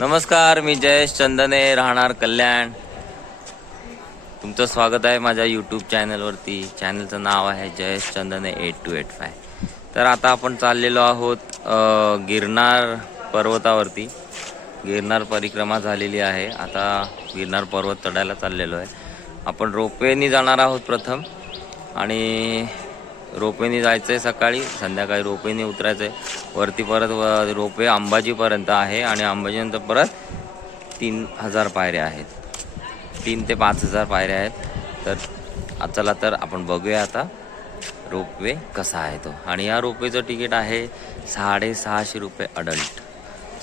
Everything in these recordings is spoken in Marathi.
नमस्कार, मी जयेश चंदने, राहणार कल्याण. तुमचं स्वागत आहे माझ्या यूट्यूब चॅनलवरती. चॅनलचं नाव आहे जयेश चंदने 8285. तर आता आपण चाललेलो आहोत गिरनार पर्वतावरती. गिरनार परिक्रमा झालेली आहे. आता गिरनार पर्वत चढायला चाललेलो आहे. आपण रोपवेनी जाणार आहोत प्रथम, आणि रोपवेनी जायचं आहे सकाळी. संध्याकाळी रोपवेनी उतरायचं आहे वरती. परत रोपवे अंबाजीपर्यंत आहे, आणि अंबाजीनंतर परत 3000 पायऱ्या आहेत. 3 ते 5000 पायऱ्या आहेत. तर चला तर आपण बघूया आता रोपवे कसा आहे तो. आणि या रोपवेचं तिकीट आहे 650 रुपये अडल्ट,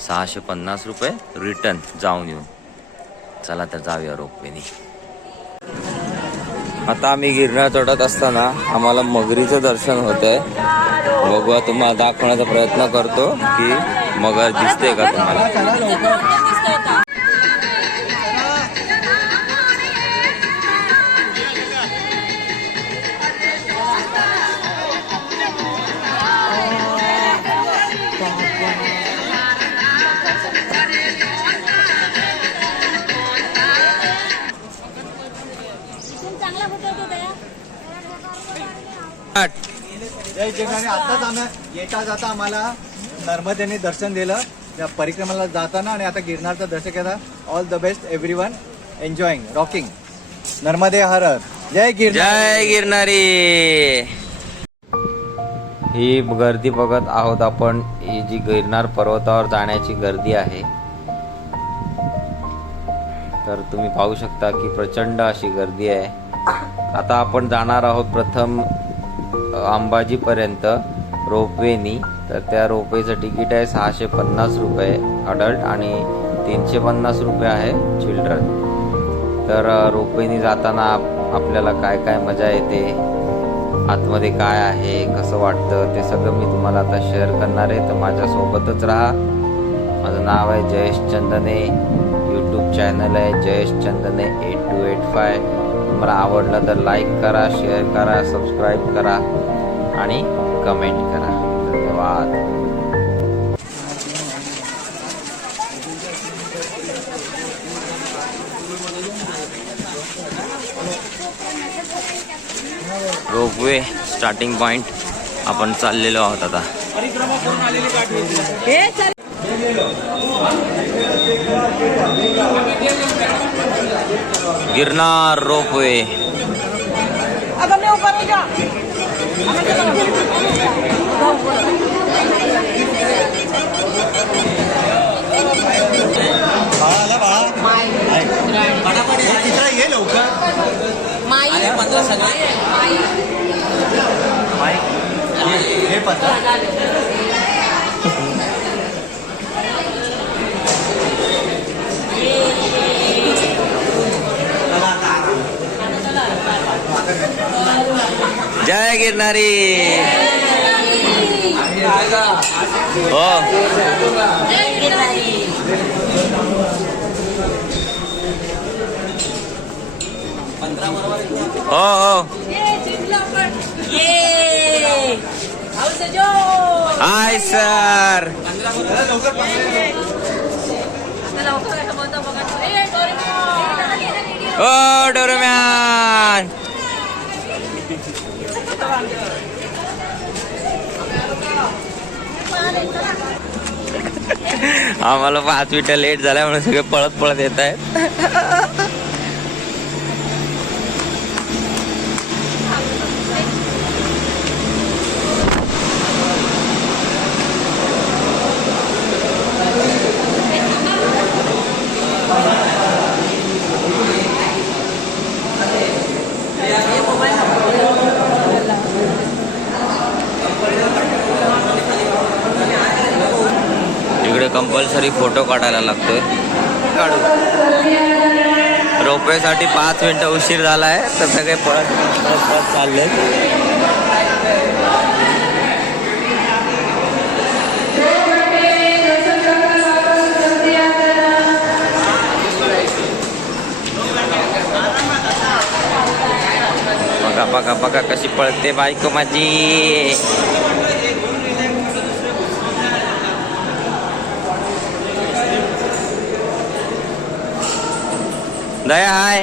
650 रुपये रिटर्न जाऊन येऊन. चला तर जाऊया रोपवेनी. आता आम्ही गिरनार चढत असताना आम्हाला मगरीचं दर्शन होतंय. बघूया, तुम्हाला दाखवण्याचा प्रयत्न करतो की मगर दिसते का तुम्हाला. जय गिरनारी. आताच आम्ही येता जाता आम्हाला नर्मदेने दर्शन दिलं त्या परिक्रमाला जाताना, आणि आता गिरनारचं दर्शन केलं. All the best everyone, enjoying, rocking. Narmade हर हर. जय गिरनारी. जय गिरनारी. ही गर्दी बघत आहोत आपण. ही जी गिरनार पर्वतावर जाण्याची गर्दी आहे, तर तुम्ही पाहू शकता की प्रचंड अशी गर्दी आहे. आता आपण जाणार आहोत प्रथम अंबाजीपर्यंत रोपवेनी. तर त्या रोपवेचं तिकीट आहे 650 रुपये अडल्ट, आणि 350 रुपये आहे चिल्ड्रन. तर रोपवेनी जाताना आपल्याला काय काय मजा येते, आतमध्ये काय आहे, कसं वाटतं, ते सगळं मी तुम्हाला आता शेअर करणार आहे. तर माझ्यासोबतच राहा. माझं नाव आहे जयेश चंदने, यूट्यूब चॅनल आहे जयेश चंदने 8285. तुम्हाला आवडलं तर लाईक करा, शेअर करा, सबस्क्राईब करा आणि कमेंट करा. धन्यवाद. रोपवे स्टार्टिंग पॉइंट आपण चाललेलो आहोत आता. गिरनार रोपवे. ये लवकर. हे पत्र जय गिरनारी. हो, हो हो. Hi sir. ओ डोरेमॉन. आम्हाला 5 मिनिटं लेट झाल्या म्हणून सगळे पळत पळत येत आहेत. इकडे कंपल्सरी फोटो काढायला लागतोय. काढू. रोपवेसाठी 5 मिनिटं उशीर झालाय, तर सगळे पळत पळत चालले. बघा बघा बघा कशी पळते बायको माझी. दया हाय.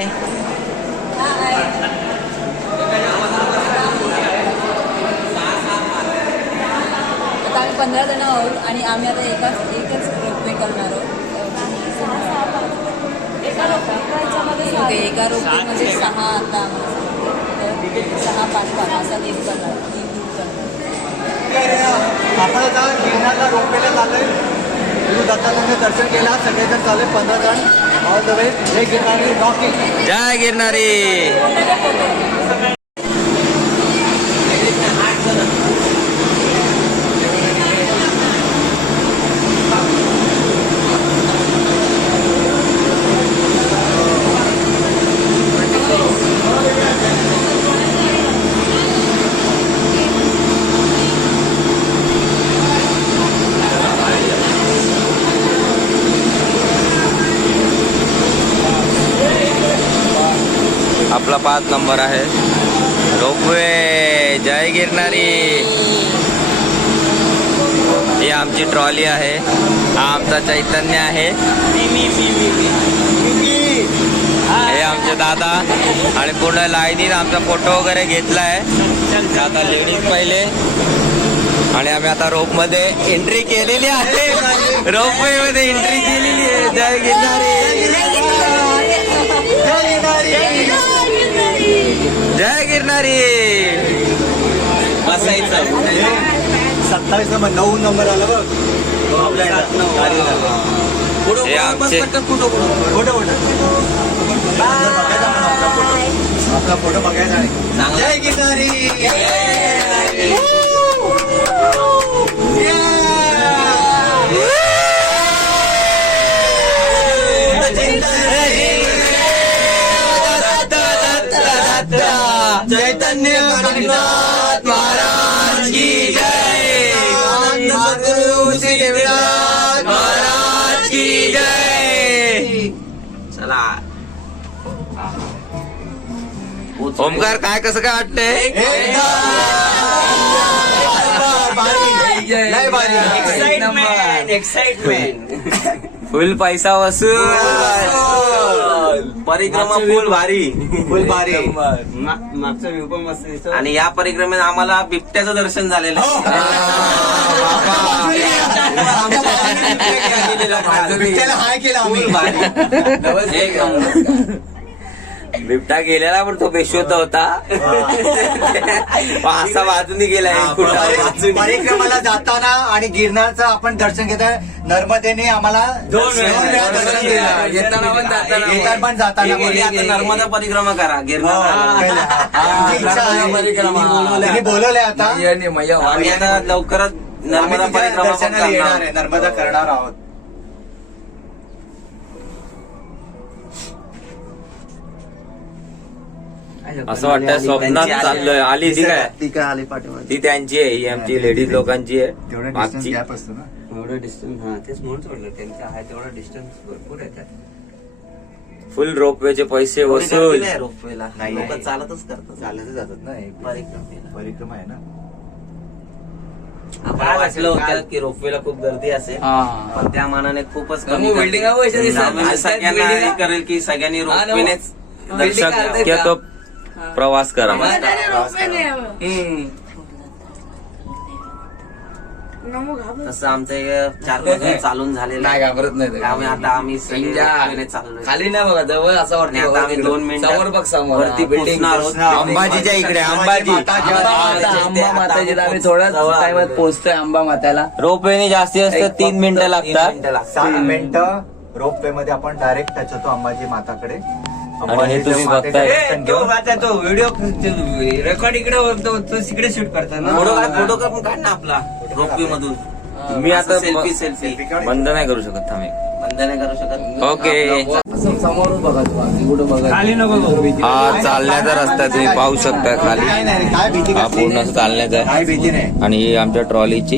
आता आम्ही 15 जण आहोत आणि आम्ही आता एकच रोपवे करणार आहोत. एका रोपवेमध्ये 6 आता आम्हाला सांगितलं. तर 6-5 असा लीड करणार. आपण आता गिरनारला रोपवेला चाललोय. गुरु दत्तात्रयाचं दर्शन केला. सगळेजण चालले 15 जण. All the way. जय गिरनारी रॉकिंग. जय गिरनारी. आपला 5 नंबर आहे रोपवे. जय गिरनारी. ही आमची ट्रॉली आहे. हा आमचा चैतन्य आहे. हे आमचे दादा आणि पूर्ण लाईनीत आमचा फोटो वगैरे घेतलाय. आता लेडीज पहिले आणि आम्ही आता रोप मध्ये एंट्री केलेली आहे. रोपवे मध्ये एंट्री केलेली आहे. जय गिरनारी. जय गिरनारी. बसायचं 27 नंबर 9 नंबर आला बघ. हे आमचे आपला फोटो बघायचा नाही. जय गिरनारी. चैतन्य गणनाथ महाराज की जय. सद्गुरु श्री देवनाथ महाराज की जय. चला ओमकार काय कसं काय वाटतंय? एक्साइटमेंट फुल पैसा वसूल. परिक्रमा फुल भारी. फुल भारी. मागचा व्ह्यू पण मस्त दिसतो. आणि या परिक्रमेत आम्हाला बिबट्याचं दर्शन झालेलं बिबट्याला हाय केला आम्ही. बिबटा गेलेला पण तो बेशुद्ध होता. असा बाजूनी गेलाय. परिक्रमाला जाताना आणि गिरनारचं आपण दर्शन घेत आहे. नर्मदेने आम्हाला 2 वेळा दर्शन दिलं. येताना पण जाताना पण. आता नर्मदा परिक्रमा करा गिरनार. आमची इच्छा आहे. तिने बोलवलंय आता. आम्ही आता लवकरच आम्ही नर्मदा तुझ्या परिक्रमा पण दर्शनाला येणार करणार. आहे. नर्मदा करणार आहोत. असं वाटतंय स्वप्नात चाललोय. आली ती काय? ती काय आली पाठीमागे. ती त्यांची आहे. ही आमची लेडीज लोकांची आहे. तेवढा डिस्टन्स मागची गॅप असतो ना. एवढं डिस्टन्स हा तेच म्हणून सोडलं. त्यांच्या आहे तेवढा डिस्टन्स भरपूर आहे त्यात. फुल रोपवेचे पैसे वसूल. रोपवेला नाही. लोक चालतच करतात. चालत जातात ना. परिक्रमेला परिक्रमा आहे ना. आम्हाला वाटलं होतं की रोपवेला खूप गर्दी असेल पण त्या मानाने खूपच कमी मग building आहे वैसे दिसतात. म्हणजे सगळ्यांना building हे करेल की सगळ्यांनी हा ना. रोपवेनेच building दर्शन आहे. शक्य तो प्रवास करा. तसं आमचं हे 4 महिने चालून झालेलं नाही आहे. घाबरत नाही त्यामुळे आता आम्ही सगळे रोपवेने चाललोय. खाली नाही बघा जवळ असं आणि आता आम्ही 2 वाटतं मिनिटात समोर बघ समोर वरती पोहोचणार आहोत. अंबाजीच्या इकडे अंबाजी. आंबा माताजीला आम्ही थोड्याच टाइमात पोहोचतोय. आंबा माताला रोपवेने जास्तीत जास्त 3 मिनिटं लागतात. 7 मिनिटं रोपवे मध्ये आपण डायरेक्ट टच होतो अंबाजी माताकडे. आणि हे तुम्ही बघताय. दर्शन घेऊन तो व्हिडिओ रेकॉर्ड इकडे होतो तो तिकडे शूट करतात फोटो पण काढ ना आपला रोपवे मधून. मी आता सेल्फी बंद नाही करू शकत. थांबे. बंद नाही करू शकत. ओके. समोरच बघा तुम्हाला कुठं बघा खाली नको. हा चालण्याचा रस्ता तुम्ही पाहू शकता खाली. काय नाही, काय भीती हा कसली? पूर्ण चालण्याचा आहे. काय भीती नाही. आणि ही आमच्या ट्रॉलीची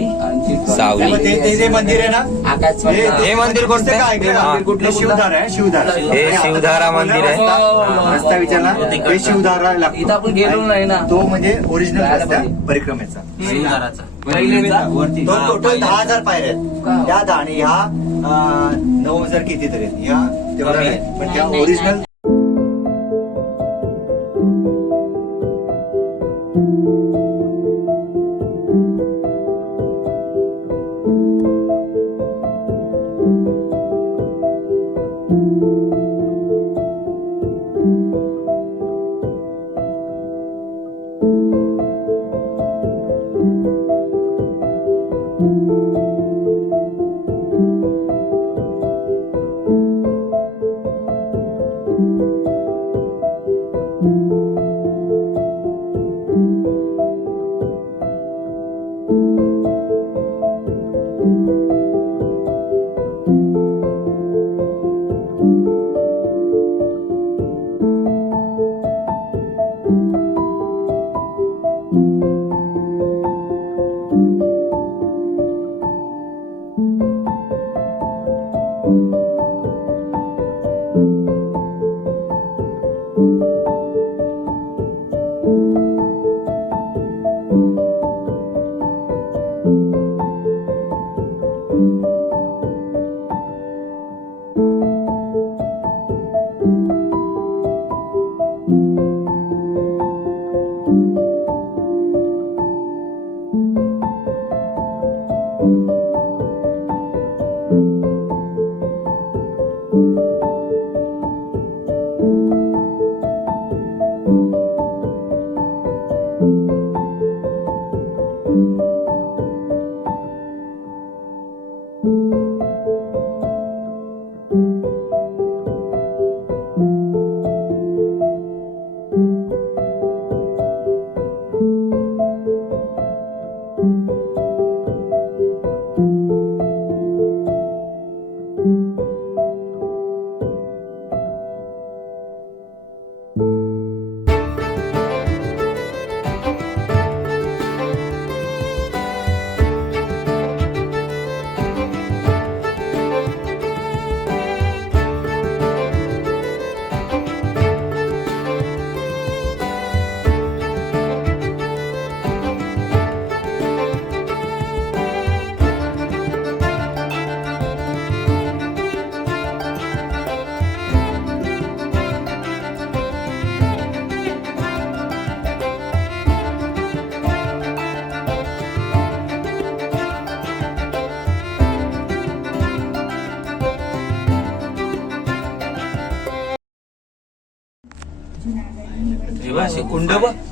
सावली. ते जे मंदिर आहे ना. आकाश हे मंदिर कोणतं आहे? काय ऐकलं? हा. कुठलं शिवधारा आहे. शिवधारा. हे शिवधारा मंदिर आहे. रस्ता विचारला ते शिवधारा लागतो. इथं आपण गेलो नाही ना. तो म्हणजे ओरिजिनल रस्ता परिक्रमेचा. शिवधाराचा. तो टोटल 10,000 पायऱ्या आहेत. त्या 10 आणि ह्या 9,000 कितीतरी आहेत. ह्या तेवढ्या नाही. पण त्या ओरिजिनल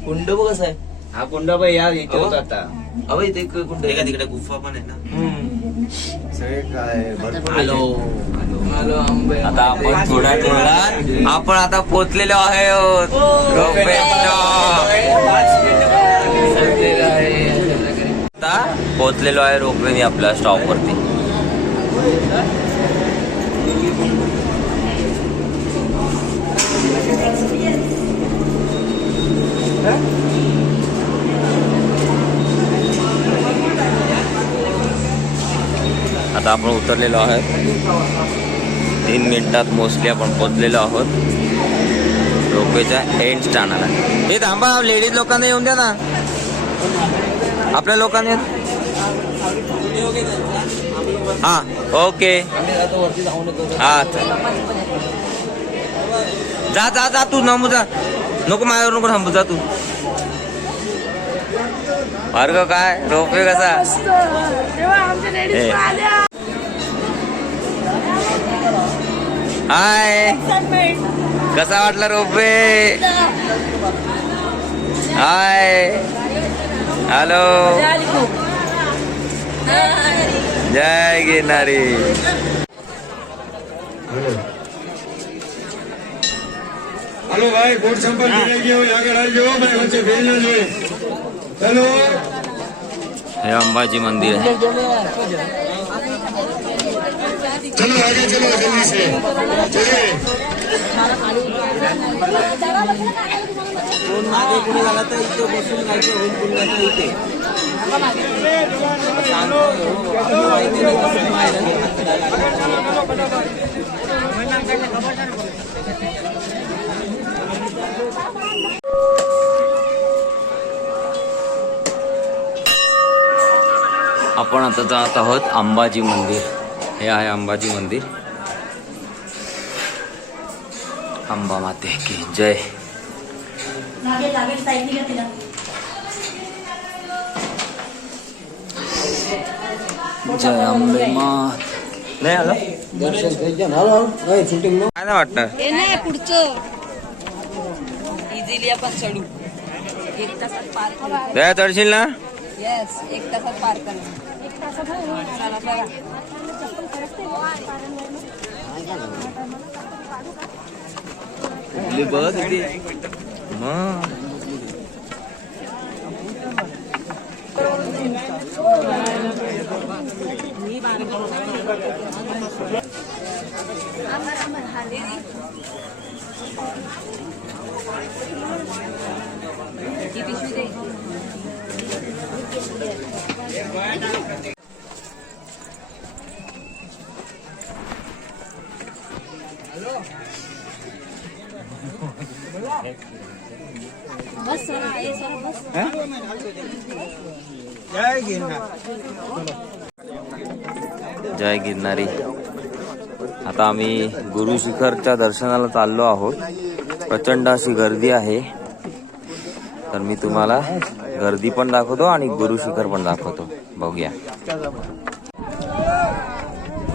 कुंड बघ कसं आहे. हा कुंडा या इथे होता आता. अहो इथे एक कुंड हे का तिकडे गुफा पण आहे ना. सगळे काय भरपूर हॅलो हॅलो आंबे. आता आपण थोड्या वेळात आपण आता पोचलेलो आहोत रोपवे आता पोचलेलो आहे रोपवेने आपल्या स्टॉप वरती. आता आपण उतरलेलो आहोत. 3 मिनिटात मोस्टली आपण पोचलेलो आहोत रोपवेच्या एंड स्टँडला. हे थांबा, लेडीज लोकांना येऊन द्या ना, आपल्या लोकांनी. हा ओके हा जा जा जा तू नमू जा, नको माझ्यावर नको थांबू, जा तू. भार्गव काय रोपवे कसा? हाय, कसा वाटला रोपवे? हाय हॅलो जय गिरनारी. हेलो भाई, बोर्ड संपर्क आगे डाल जो, मैं बच्चे भेजना जो. हेलो, हे अंबाजी मंदिर आहे. चलो आगे चलो जल्दी से चलिए. आपण आता जात आहोत अंबाजी मंदिर. हे आहे अंबाजी मंदिर. अंबा माते की जय. जय अंबे मात. नाही आलं काय नाही वाटतं. हे नाही पुढचं इझिली आपण चढू 1 तासात पार करू. दया चढशील ना. येस 1 तासात पार करू. चला बघा. बघ मग ही पिशवी दे. बस सर आहे सर बस. जय गिरनारी. आता आम्ही गुरु शिखरच्या दर्शनाला चाललो आहोत. प्रचंड अशी गर्दी आहे, तर मी तुम्हाला गर्दी पण दाखवतो आणि गुरु शिखर पण दाखवतो. बघूया.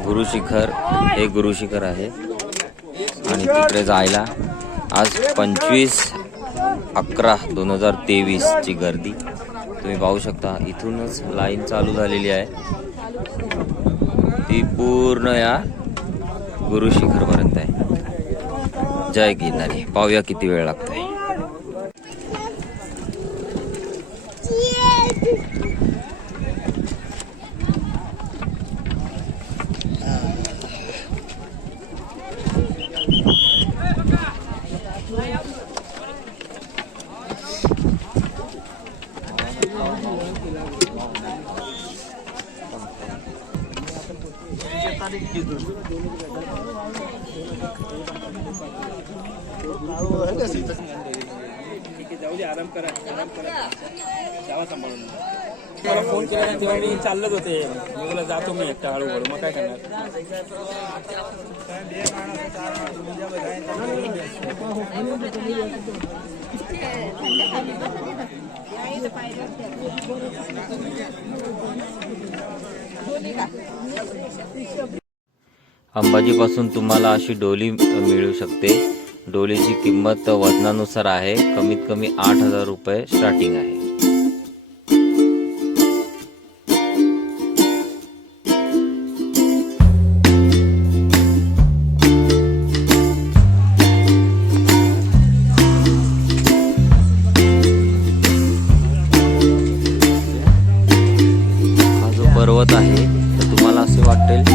गुरु शिखर हे गुरु शिखर आहे आणि तिकडे जायला आज 25/11/2023 ची गर्दी तुम्ही पाहू शकता. इथूनच लाईन चालू झालेली आहे, ती पूर्ण या गुरु शिखर पर्यंत आहे. जय गिरनारी. पाहूया किती वेळ लागतोय. मला फोन केला तेव्हा मी चाललंच होते. मी बोला जातो मी एकटा हळूहळू. मग काय करणार. अंबाजीपासून तुम्हाला अशी डोली मिळू शकते. डोलीची किंमत वजनानुसार आहे. कमीत कमी 8,000 रुपये स्टार्टिंग आहे. हा जो पर्वत आहे तर तुम्हाला असे वाटेल की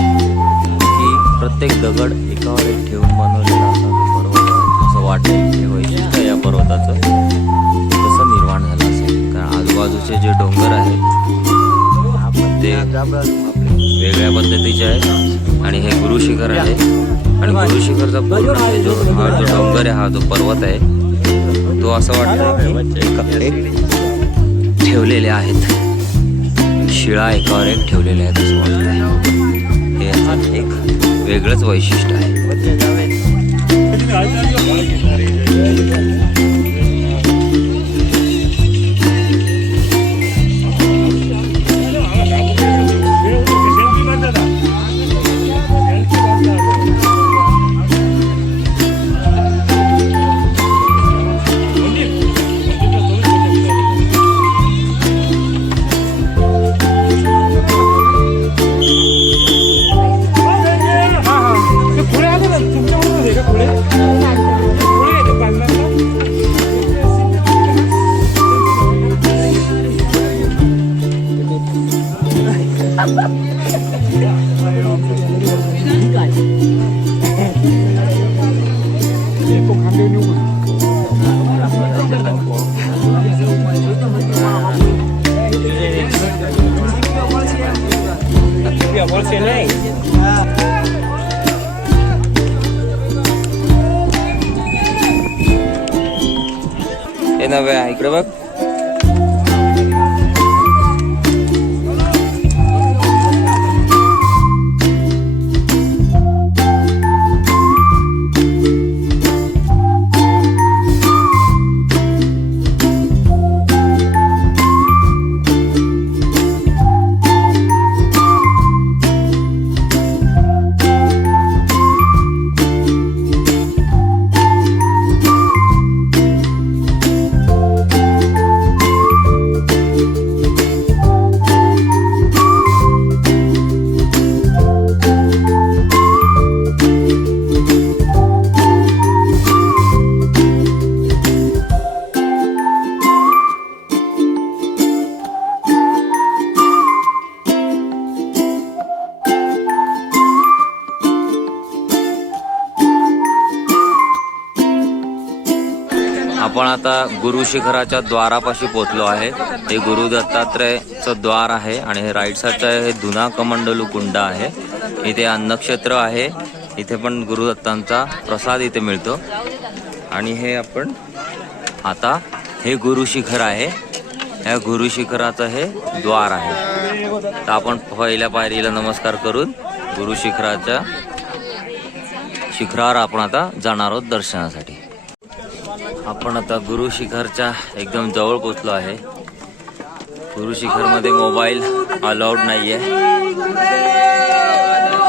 प्रत्येक दगड एकावर एक ठेवून बनवलेला असा पर्वत आहे, असं वाटेल. हे वैशिष्ट्य या पर्वताचं कसं निर्माण झालं असेल, कारण आजूबाजूचे जे डोंगर आहेत ते वेगळ्या पद्धतीचे आहेत आणि हे गुरु शिखर आहे. आणि गुरु शिखरचा पूर्ण हा जो डोंगर आहे, हा जो पर्वत आहे, तो असं वाटतं एक ठेवलेले आहेत, शिळा एकावर एक ठेवलेले आहेत असं वाटतं. हे याचं एक वेगळंच वैशिष्ट्य आहे. हे नव्हे इकडे बघ. आपण आता गुरु शिखराच्या द्वारापाशी पोहोचलो आहे. हे गुरु दत्तात्रयचं द्वार आहे आणि हे राईट साईडचं हे धुना कमंडलू कुंड आहे. इथे अन्नक्षेत्र आहे. इथे पण गुरुदत्तांचा प्रसाद इथे मिळतो. आणि हे आपण आता हे गुरु शिखर आहे. या गुरु शिखराचं हे द्वार आहे. तर आपण पहिल्या पायरीला नमस्कार करून गुरु शिखरावर आपण आता जाणार आहोत दर्शनासाठी. आपण आता गुरु शिखरच्या एकदम जवळ पोहोचलो आहे. गुरु शिखर मध्ये मोबाईल अलाउड नाहीये.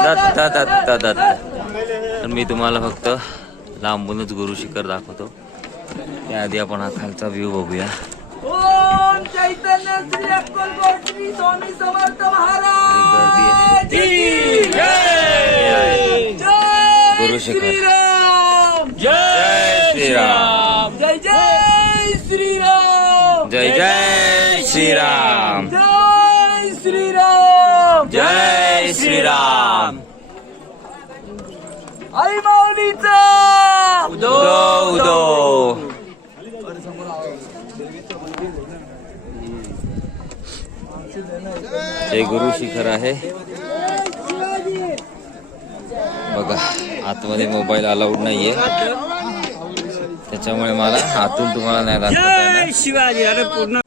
दत्ता दत्ता दत्ता. तर मी तुम्हाला फक्त लांबूनच गुरु शिखर दाखवतो. त्याआधी आपण हा खालचा व्ह्यू बघूया. ओम चैतन्य श्री अक्कलकोट श्री स्वामी समर्थ महाराज गर्दी आहे. गुरु शिखर. जय श्रीराम. जय जय श्रीराम. जय जय श्रीराम. जय श्रीराम. जय श्रीराम. आई माऊलीचा उदो उदो. हे गुरु शिखर आहे बघा. आतमध्ये मोबाईल अलाउड नाहीये, त्याच्यामुळे मला आतून तुम्हाला नाही दाखवता येणार. शिवाजी अरे पूर्ण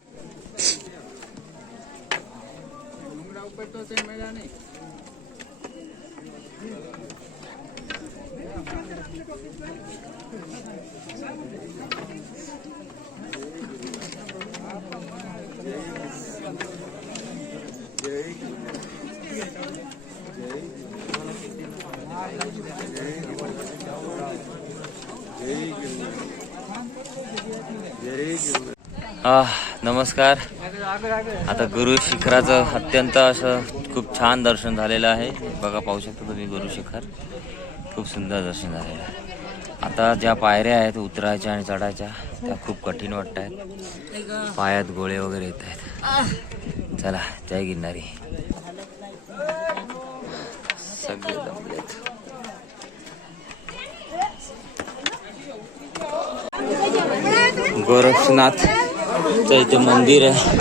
नमस्कार. आता गुरु शिखराचं अत्यंत असं खूप छान दर्शन झालेलं आहे. बघा, पाहू शकता तुम्ही गुरु शिखर. खूप सुंदर दर्शन झालेलं आहे. आता ज्या पायऱ्या आहेत उतरायच्या आणि चढायच्या त्या खूप कठीण वाटत आहेत. पायात गोळे वगैरे येत आहेत. चला, जय गिरनारी. सगळे जमलेत. गोरक्षनाथ इथे मंदिर आहे.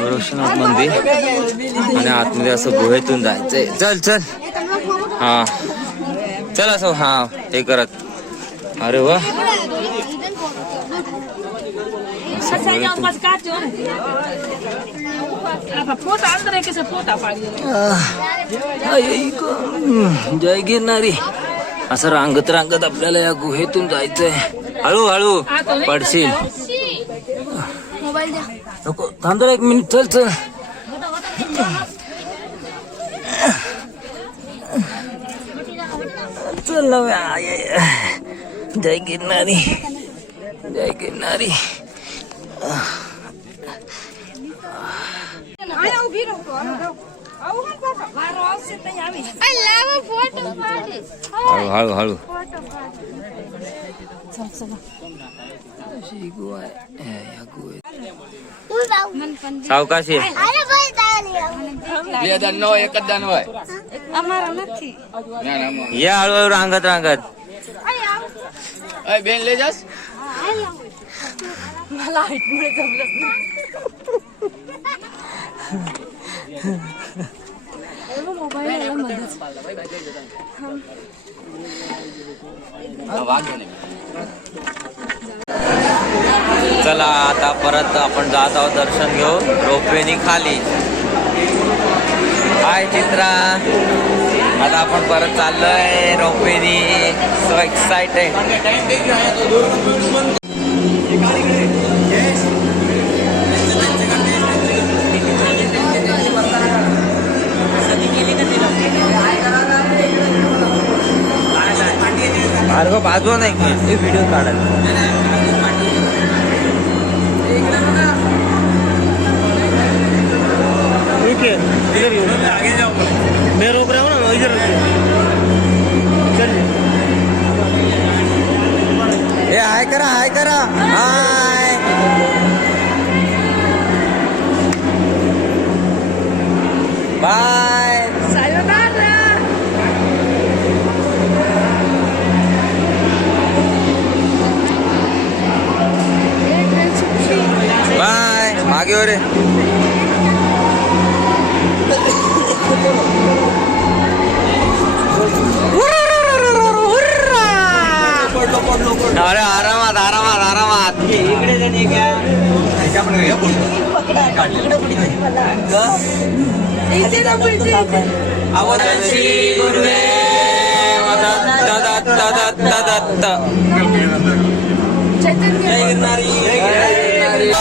गोरक्षनाथ मंदिर. आणि आतमध्ये असं गुहेतून जायचंय. चल चल. हा चल असं. हा हे करत. अरे वा. जय गिरनारी. असं रांगत रांगत आपल्याला या गुहेतून जायचंय. हळूहळू पडशील. नको, थांब जरा 1 मिनिट. चल चल. चल ना. जय गिरनारी. जय गिरनारी. हळू हळू. सावकाशी. या हळूहळू रांगत रांगत. बेन ले जास. मला हाईटमुळे जमलंच नाही. मोबाईल मध्येच. चला, आता परत आपण जात आहोत दर्शन घेऊन रोपवेनी खाली. हाय चित्रा. आता आपण परत चाललोय रोपवेनी. So excited. भार्गव बाजू नाही व्हिडिओ काढायला. मैं रोक रहा हूँ ना, इधर चल. ए हाय करा, हाय करा. हाय. बाय. हात अवधूत गुरुदेव दत्त दत्त दत्त दत्त. जय गिरनारी.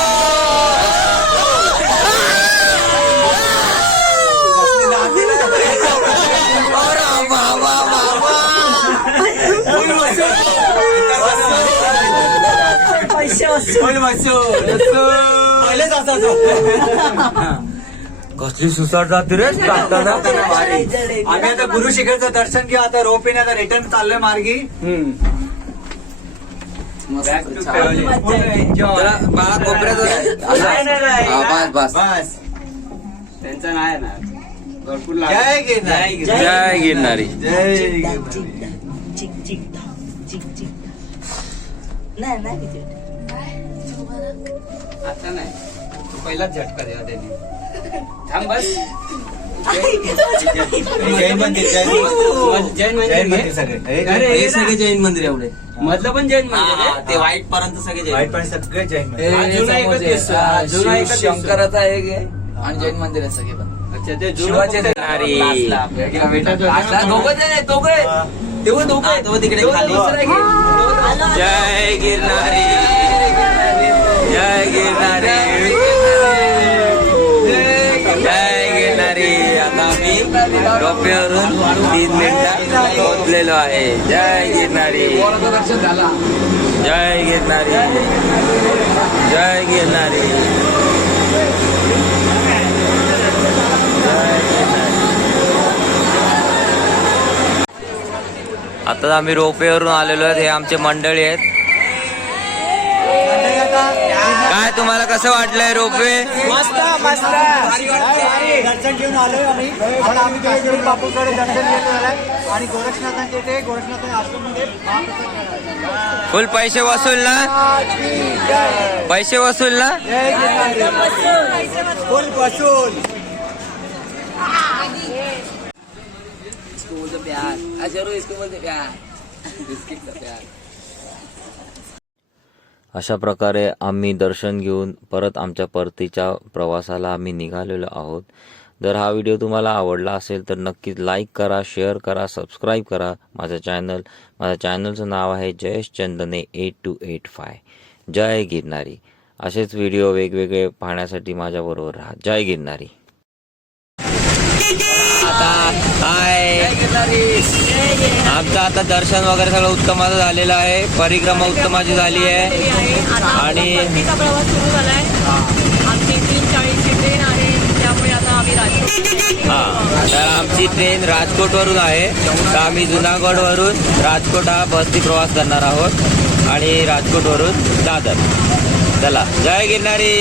कसली सुसाट जाते रे टाकताना. आम्ही आता गुरु शिखरचं दर्शन घेऊ. आता रोपीने आता रिटर्न चाललोय मार्गी. जरा बाळा कोपऱ्यात बस. बस. त्यांचा नाही ना भरपूर जय गिरनारी. जय गिरनारी. जय गिरनारी. आता नाही तो पहिलाच झटका द्या त्यांनी. थांब बस. जैन मंदिर. जैन जैन मंदिर मंदिर सगळे. हे सगळे जैन मंदिर एवढे. मधलं पण जैन मंदिर आहे. ते वाईट पर्यंत सगळे जैन. वाईट पण सगळे जैन मंदिर. हा, जुना एकच दिसतो. हा, जुना एकच दिसतो. शंकराचा एक आहे आणि जैन मंदिर आहे सगळे पण. अच्छा ते शिवाचे जुना गिरनारी. दोघं जण आहेत दोघं तेव्हा दोघं आहेत. तिकडे तो खाली. दुसरा आहे. जय गिरनारी. जय गिरनारी. जय गिरनारी. आता आम्ही टोप्यावरून 3 मिनिटात पोहोचलेलो आहे. जय गिरनारी. देवाचं दर्शन झाला. जय गिरनारी. जय गिरनारी. आता आम्ही रोपेवरून आलेलो आहेत. हे आमचे मंडळी आहेत. काय तुम्हाला कसं वाटलंय रोपवे. मस्त मस्त. दर्शन घेऊन आलोय आम्ही. पण आम्ही काश्मीर बापूकडे दर्शन घेऊन आलोय आणि गोरक्षनाथांच्या इथे गोरक्षनाथ आश्रममध्ये महाप्रसाद घेणार. फुल पैसे वसूल ना. पैसे वसूल ना. जय गिरनारी. फुल वसूल. इसको बोलते प्यार. अशरू इसको बोलते प्यार. बिस्किट का प्यार. अशा प्रकारे आम्ही दर्शन घेऊन परत आमच्या परतीच्या प्रवासाला आम्ही निघालेलो आहोत. जर हा व्हिडिओ तुम्हाला आवडला असेल तर नक्कीच लाईक करा, शेअर करा, सबस्क्राईब करा माझ्या चॅनलचं नाव आहे जयेश चंदने 8285. जय गिरनारी. असेच व्हिडिओ वेगवेगळे पाहण्यासाठी माझ्याबरोबर राहा. जय गिरनारी. आमचं आता दर्शन वगैरे सगळं उत्तमाचं झालेलं आहे. परिक्रमा उत्तमाची झाली आहे आणि प्रवास सुरू झालाय. आमची 3:40ची ट्रेन आहे. त्यामुळे आता आम्ही राजकोट. तर आमची ट्रेन राजकोटवरून आहे. तर आम्ही जुनागडवरून राजकोट हा बसनी प्रवास करणार आहोत आणि राजकोटवरून दादर. चला. जय गिरनारी.